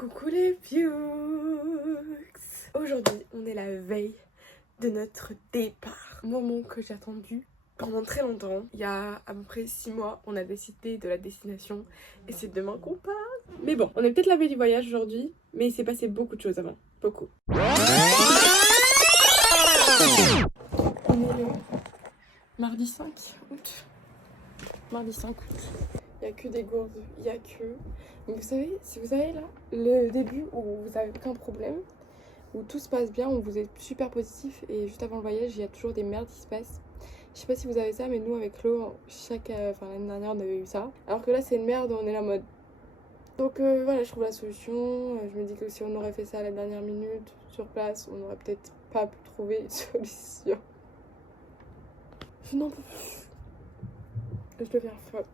Coucou les vieux. Aujourd'hui, on est la veille de notre départ. Moment que j'ai attendu pendant très longtemps. Il y a à peu près 6 mois, on a décidé de la destination et c'est demain qu'on part. Mais bon, on est peut-être la veille du voyage aujourd'hui, mais il s'est passé beaucoup de choses avant. Beaucoup. On est le mardi 5 août. Mardi 5 août. Il n'y a que des gourdes, il n'y a que... Mais vous savez, si vous avez là, le début où vous n'avez aucun problème, où tout se passe bien, où vous êtes super positif et juste avant le voyage, il y a toujours des merdes qui se passent. Je sais pas si vous avez ça, mais nous avec Flo, l'année dernière on avait eu ça. Alors que là c'est une merde, on est là en mode... Donc voilà, je trouve la solution. Je me dis que si on aurait fait ça à la dernière minute, sur place, on n'aurait peut-être pas pu trouver une solution. Je n'en peux plus. Je deviens folle.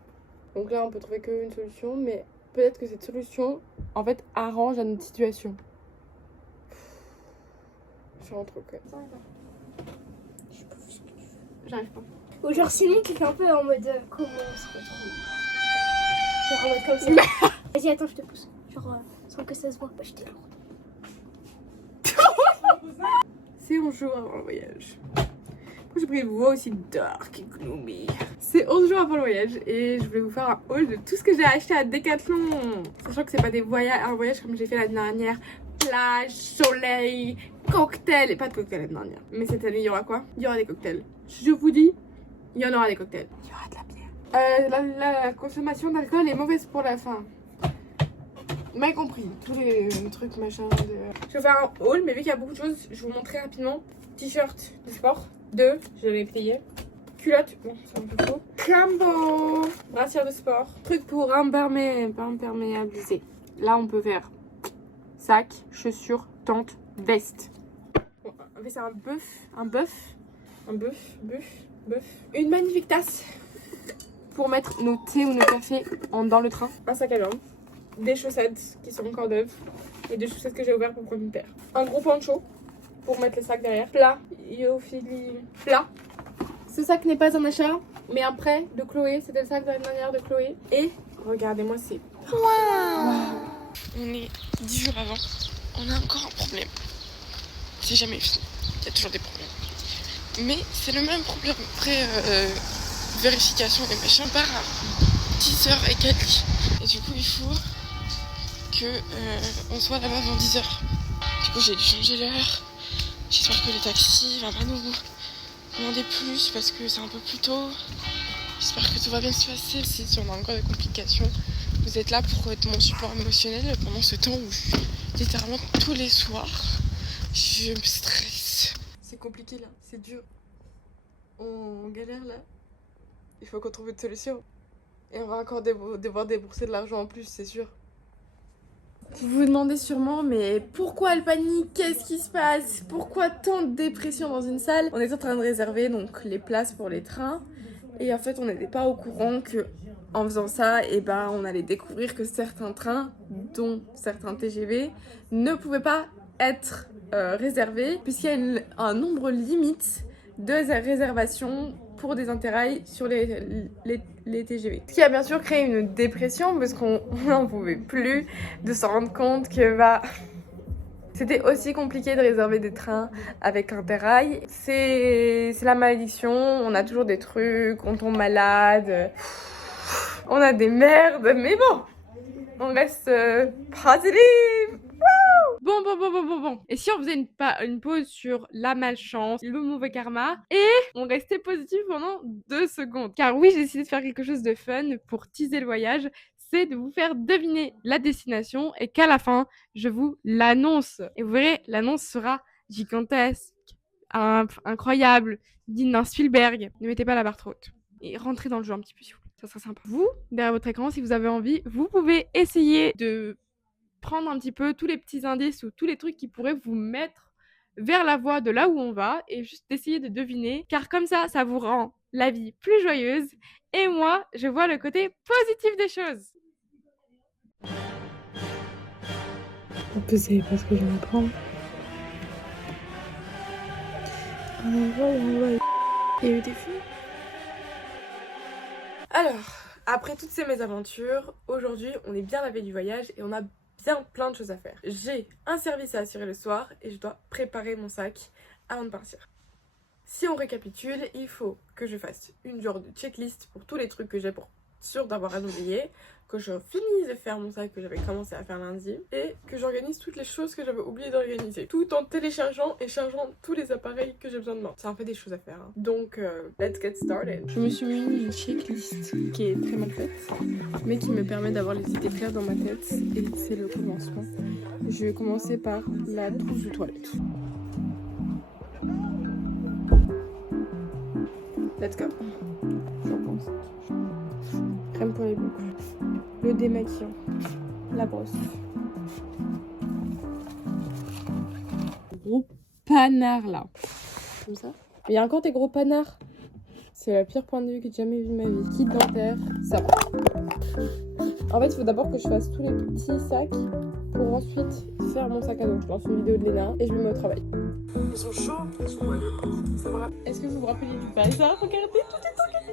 Donc là on peut trouver qu'une solution, mais peut-être que cette solution en fait arrange à notre situation. Je rentre au cœur. J'arrive pas. Ou genre sinon tu fais un peu en mode comment on se retourne. Genre en mode comme ça. Vas-y attends je te pousse. Genre sans que ça se voit. Je t'ai lourde. C'est 11 jours avant le voyage. Pourquoi j'ai pris une voix aussi dark et gloomy? C'est 11 jours avant le voyage et je voulais vous faire un haul de tout ce que j'ai acheté à Decathlon. Sachant que c'est pas un voyage comme j'ai fait l'année dernière. Plage, soleil, cocktail. Et pas de cocktail l'année dernière. Mais cette année il y aura quoi? Il y aura des cocktails. Je vous dis, il y en aura des cocktails. Il y aura de la bière. La consommation d'alcool est mauvaise pour la faim. Mal compris, tous les trucs machin. Je vais faire un haul, mais vu qu'il y a beaucoup de choses, je vais vous montrer rapidement. T-shirt de sport, 2, je l'ai payé. Culotte, bon, c'est un peu faux. Cambo, brassière de sport. Truc pour imperméabiliser. Là, on peut faire sac, chaussures, tente, veste. Bon, c'est un bœuf. Une magnifique tasse pour mettre nos thés ou nos cafés dans le train. Un sac à jambes. Des chaussettes qui sont encore neuves et des chaussettes que j'ai ouvertes pour prendre une paire. Un gros poncho pour mettre le sac derrière. Plat, Yophili, plat. Ce sac n'est pas un achat, mais un prêt de Chloé. C'était le sac de l'année dernière de Chloé. Et regardez-moi, c'est... Wow. On est 10 jours avant. On a encore un problème. C'est jamais fini. Il y a toujours des problèmes. Mais c'est le même problème après vérification des machins. On part à 10h et quelques. Et du coup, il faut on soit là-bas avant 10h. Du coup j'ai dû changer l'heure. J'espère que le taxi va pas nous demander plus parce que c'est un peu plus tôt. J'espère que tout va bien se passer. Si on a encore des complications, vous êtes là pour être mon support émotionnel pendant ce temps où littéralement tous les soirs je me stresse. C'est compliqué là, c'est dur. On galère là. Il faut qu'on trouve une solution. Et on va encore devoir débourser de l'argent en plus, c'est sûr. Vous vous demandez sûrement, mais pourquoi elle panique? Qu'est-ce qui se passe? Pourquoi tant de dépression dans une salle? On est en train de réserver donc les places pour les trains. Et en fait, on n'était pas au courant que en faisant ça, on allait découvrir que certains trains, dont certains TGV, ne pouvaient pas être réservés, puisqu'il y a un nombre limite de réservations pour des interrails sur les TGV. Ce qui a bien sûr créé une dépression parce qu'on n'en pouvait plus de se rendre compte que c'était aussi compliqué de réserver des trains avec Interrail. C'est la malédiction, on a toujours des trucs, on tombe malade, on a des merdes, mais bon, on reste positive. Bon. Et si on faisait une pause sur la malchance, le mauvais karma, et on restait positif pendant 2 secondes. Car oui, j'ai décidé de faire quelque chose de fun pour teaser le voyage, c'est de vous faire deviner la destination et qu'à la fin, je vous l'annonce. Et vous verrez, l'annonce sera gigantesque, incroyable, digne d'un Spielberg. Ne mettez pas la barre trop haute. Et rentrez dans le jeu un petit peu, s'il vous plaît. Ça sera sympa. Vous, derrière votre écran, si vous avez envie, vous pouvez essayer de prendre un petit peu tous les petits indices ou tous les trucs qui pourraient vous mettre vers la voie de là où on va et juste d'essayer de deviner, car comme ça vous rend la vie plus joyeuse et moi, je vois le côté positif des choses. Vous savez pas ce que je vais prendre. Il y a eu des fous. Alors, après toutes ces mésaventures, aujourd'hui on est bien la veille du voyage et on a bien plein de choses à faire. J'ai un service à assurer le soir et je dois préparer mon sac avant de partir. Si on récapitule, il faut que je fasse une genre de checklist pour tous les trucs que j'ai pour sûr d'avoir à oublier, que je finisse de faire mon sac que j'avais commencé à faire lundi et que j'organise toutes les choses que j'avais oublié d'organiser, tout en téléchargeant et chargeant tous les appareils que j'ai besoin de moi. Ça en fait des choses à faire, hein. Donc let's get started. Je me suis mis une checklist qui est très mal faite mais qui me permet d'avoir les idées claires dans ma tête et c'est le commencement. Je vais commencer par la trousse de toilette. Let's go. Crème pour les boucles, le démaquillant, la brosse. Gros panard là. Comme ça. Il y a encore des gros panards. C'est la pire point de vue que j'ai jamais vu de ma vie. Kit dentaire, ça va. En fait, il faut d'abord que je fasse tous les petits sacs pour ensuite faire mon sac à dos. Je lance une vidéo de Léna et je me mets au travail. Ils sont chauds. Est-ce que vous vous rappelez du bazar? Regardez, tout est organisé.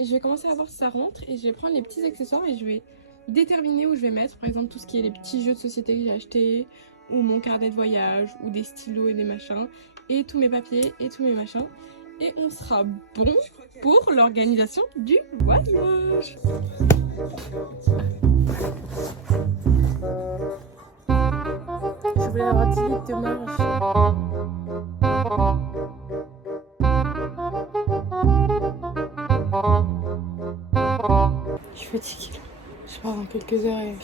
Et je vais commencer à voir si ça rentre et je vais prendre les petits accessoires et je vais déterminer où je vais mettre. Par exemple, tout ce qui est les petits jeux de société que j'ai achetés ou mon carnet de voyage ou des stylos et des machins et tous mes papiers et tous mes machins. Et on sera bon pour l'organisation du voyage. Je voulais avoir 10 litres de marge. Je suis fatiguée là. Je pars dans quelques heures et...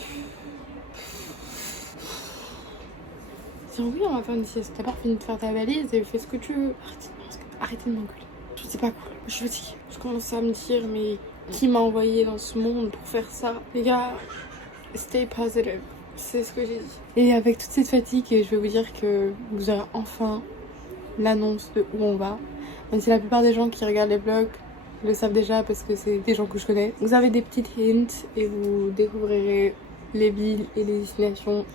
Tiens oui, on va faire une sieste. T'as pas fini de faire ta valise et fais ce que tu veux. Arrêtez de m'engueuler. C'est pas cool. Je suis fatiguée. Je commence à me dire mais qui m'a envoyé dans ce monde pour faire ça? Les gars, stay positive. C'est ce que j'ai dit. Et avec toute cette fatigue, je vais vous dire que vous aurez enfin l'annonce de où on va. Même si la plupart des gens qui regardent les vlogs le savent déjà parce que c'est des gens que je connais. Vous avez des petites hints et vous découvrirez les villes et les destinations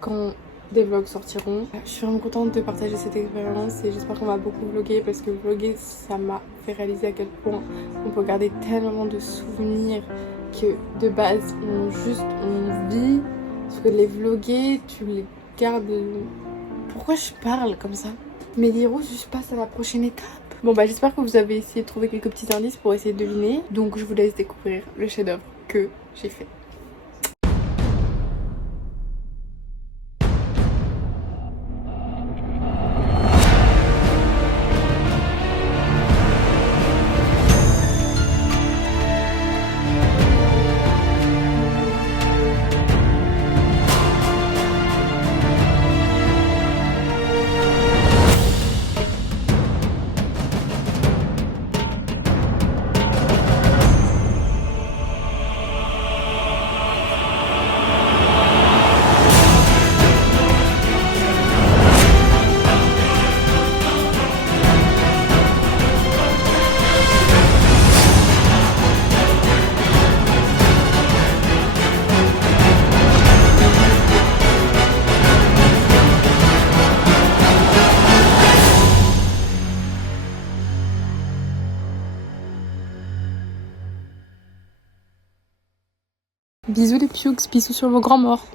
quand des vlogs sortiront. Je suis vraiment contente de partager cette expérience et j'espère qu'on va beaucoup vlogger parce que vlogger ça m'a fait réaliser à quel point on peut garder tellement de souvenirs que de base on vit. Parce que les vlogger, tu les gardes... Pourquoi je parle comme ça? Mais les roues, je passe à la prochaine étape. Bon bah j'espère que vous avez essayé de trouver quelques petits indices pour essayer de deviner. Donc je vous laisse découvrir le chef-d'œuvre que j'ai fait. Bisous les pukes, bisous sur vos grands morts.